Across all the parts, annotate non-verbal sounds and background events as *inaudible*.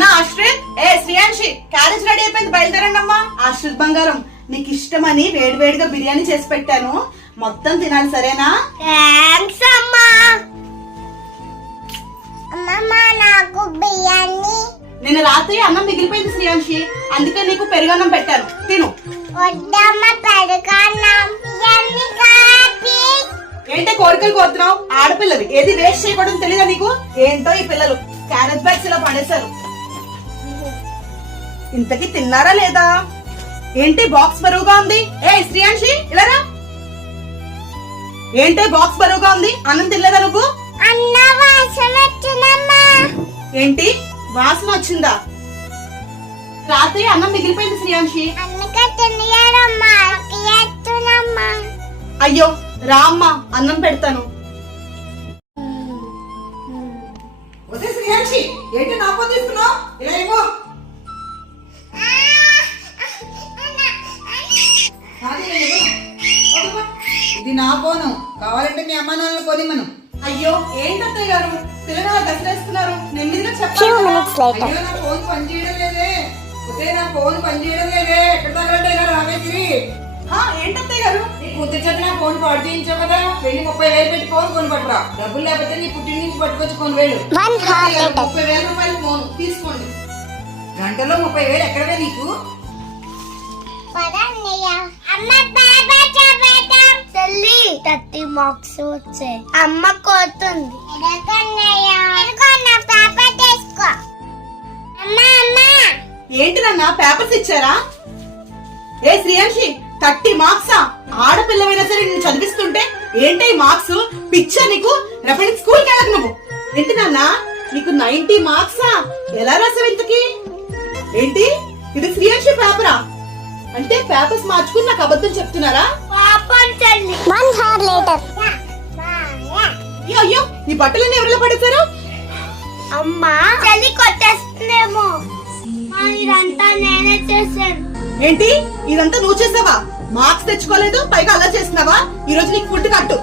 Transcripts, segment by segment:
నాన్న ఆశ్రిత్? ఏ Shriyanshi carriage ready అయిపోయింది బయలుదేరండి అమ్మా ఆశ్రిత్ బంగారం నీకు ఇష్టమని వేడివేడిగా బిర్యానీ చేసి పెట్టాను. మొత్తం తినాలి సరేనా? థ్యాంక్స్ అమ్మా. అమ్మమ్మ నాకు బిర్యానీ. నిన్న రాత్రి అన్నం మిగిలిపోయింది శ్రీయాంశి. అందుకే నీకు పెరుగన్నం పెట్టాను. తిను. వద్దమ్మ పెరుగన్నం. ఏంటి కోరికలు కోరుతున్నావు? ఆడపిల్లవి. ఏది వేస్ట్ చేయకూడదు తెలియదా నీకు? ఏంటో ఈ పిల్లలు. క్యారెట్ బ్యాగ్స్ ఇలా పడేశారు. ఇంతకి తిన్నారా లేదా? ఏంటి బాక్స్ బరువుగా ఉంది? ఏ శ్రీయాంశి ఇలా రా. ఏంటి బాక్స్ బరువుగా ఉంది? అన్నం తినలేదా నువ్వు? ఏంటి? వాసన వచ్చిందా? రాత్రి అన్నం మిగిలిపోయింది శ్రీయాంశి. అయ్యో రా అమ్మా అన్నం పెడతాను. కావాలంటే మీ అమ్మ నాన్నలు కొని మనం. అయ్యో ఏంటత్తయ్య గారు? పిల్లలు దసరేస్తున్నారు. నేను మీద Few చెప్పాను minutes later. అయ్యో నా ఫోన్ పనిచేయడం లేదే. వస్తే నా ఫోన్ పనిచేయడం లేదే. ఎక్కడ తగలంటే రావేసిరి ఆ, ఏంటత్తయ్య గారు? నీ కూతురు చేత నా ఫోన్ పాడు చేయించావు కదా. వెళ్ళి ముప్పై వేలు పెట్టి ఫోన్ కొని పట్టురా డబ్బులు లేకపోతే నీ పుట్టిన నుంచి పట్టుకొచ్చి కొని వేలు ముప్పై వేల రూపాయలు ఫోన్ తీసుకోండి. గంటలో ముప్పై వేలు ఎక్కడవే నీకు? అమ్మ బాబా మార్క్స్ వచ్చాయి. అమ్మ కోతుంది పేపర్ ఏంటి నాన్న పేపర్స్ ఇచ్చారా? ఏ శ్రీయాంశి థర్టీ మార్క్సా? ఆడపిల్లవైనా సరే నేను చదివిస్తుంటే ఏంటి మార్క్స్? పిచ్చా నీకు? రేపటి స్కూల్కి వెళ్ళకు నువ్వు. ఏంటి నాన్న నీకు నైన్టీ మార్క్సా? ఎలా రాసావు ఇంతకి? ఏంటి? ఇది శ్రీయాంశి పేపరా? అంటే పేపర్స్ మార్చుకుని నాకు అబద్ధం చెప్తున్నారా? వన్ హార్ లేటర్ అయ్యో అయ్యో ఈ బట్టలన్నీ ఎవరిలో పడేశారు? అమ్మా. చలి కొట్టేస్తుందేమో. ఇదంతా నేనే చేశాను. ఏంటి? ఇదంతా నువ్వు చేసావా? మార్క్స్ తెచ్చుకోలేదు పైగా అలా చేస్తున్నావా? ఈ రోజు నీకు ఫుడ్ కట్టు.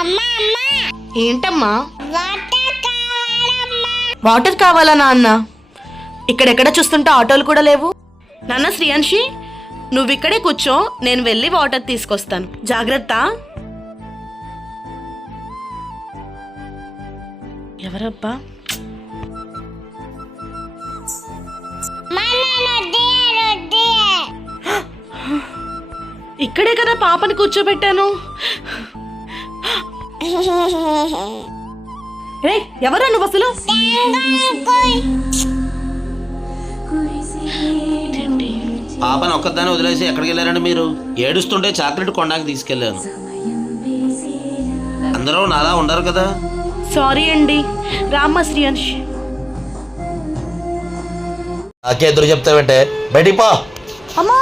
అమ్మా అమ్మా. ఏంటమ్మా? వాటర్ కావాలా నాన్న? ఇక్కడెక్కడ చూస్తుంటే ఆటోలు కూడా లేవు? నాన్న శ్రీయాంశి నువ్వు ఇక్కడే కూర్చో నేను వెళ్ళి వాటర్ తీసుకొస్తాను. జాగ్రత్త. ఎవరబ్బా? *gasps* ఇక్కడే కదా పాపని కూర్చోబెట్టాను. *laughs* రే ఎవరా నువ్వు అసలు పాపను ఒక్కదాన్ని వదిలేసి ఎక్కడికి వెళ్ళారండి మీరు? ఏడుస్తుంటే చాక్లెట్ కొనడానికి తీసుకెళ్ళాను. అందరూ నాలా ఉండరు కదా? సారీ అండి. రామ్మ శ్రీయాంశ్ నాకే ఎదురు చెప్తావంటే? బయటికి పో. అమ్మా.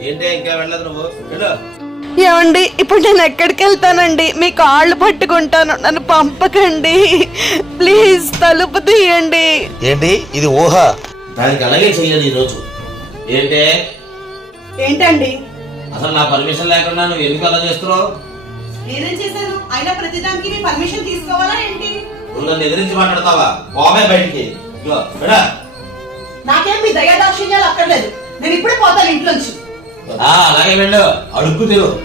ఏంటి ఇంకా వెళ్ళదు నువ్వు? వెళ్ళు. ఏమండి ఇప్పుడు నేను ఎక్కడికి వెళ్తానండి? మీ కాళ్ళు పట్టుకుంటాను. నన్ను పంపకండి. ప్లీజ్ తలుపు తీయండి. ఏంటి? ఇది ఊహ. దానికి అలాగే చెయ్యాలి ఈరోజు ఏంటే? ఏంటండి? అసలు నా పర్మిషన్ లేకుండా నువ్వు ఎందుకు అలా చేస్తున్నావు? నేనేం చేశాను? అయినా ప్రతిదానికి మీ పర్మిషన్ తీసుకోవాలా ఏంటి? నువ్వు నన్ను ఎదిరించి మాట్లాడతావా? పోమే బయటికి. ఇదిగో. నాకేం మీ దయాదాక్షిణ్యాలు అక్కర్లేదు. నేను ఇప్పుడే పోతాను ఇంట్లోంచి. ఆ, అలాగే వెళ్ళు. అడుక్కు తిను.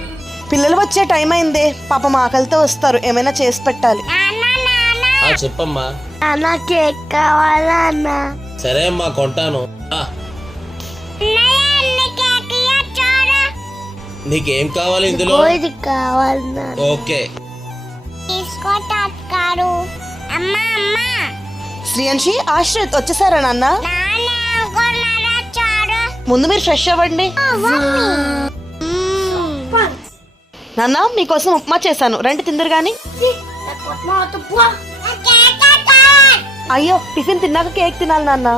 పిల్లలు వచ్చే టైం అయింది. పాపం ఆకలితో వస్తారు. ఏమైనా చేసి పెట్టాలి. ఆ, చెప్పమ్మా. నాన్న కేక్ కావాలా అన్న సరే అమ్మా కొంటాను. నీకేం కావాలి ఇందులో? ఓకే. శ్రీయాంశి ఆశ్రిత్ వచ్చేసారా నాన్న? నాన్న కొన్నారా చారు ముందు మీరు ఫ్రెష్ అవ్వండి. నాన్న మీకోసం ఉప్మా చేశాను. రండి తిందరు గాని. అయ్యో టిఫిన్ తిన్నాక కేక్ తినాలి నాన్న.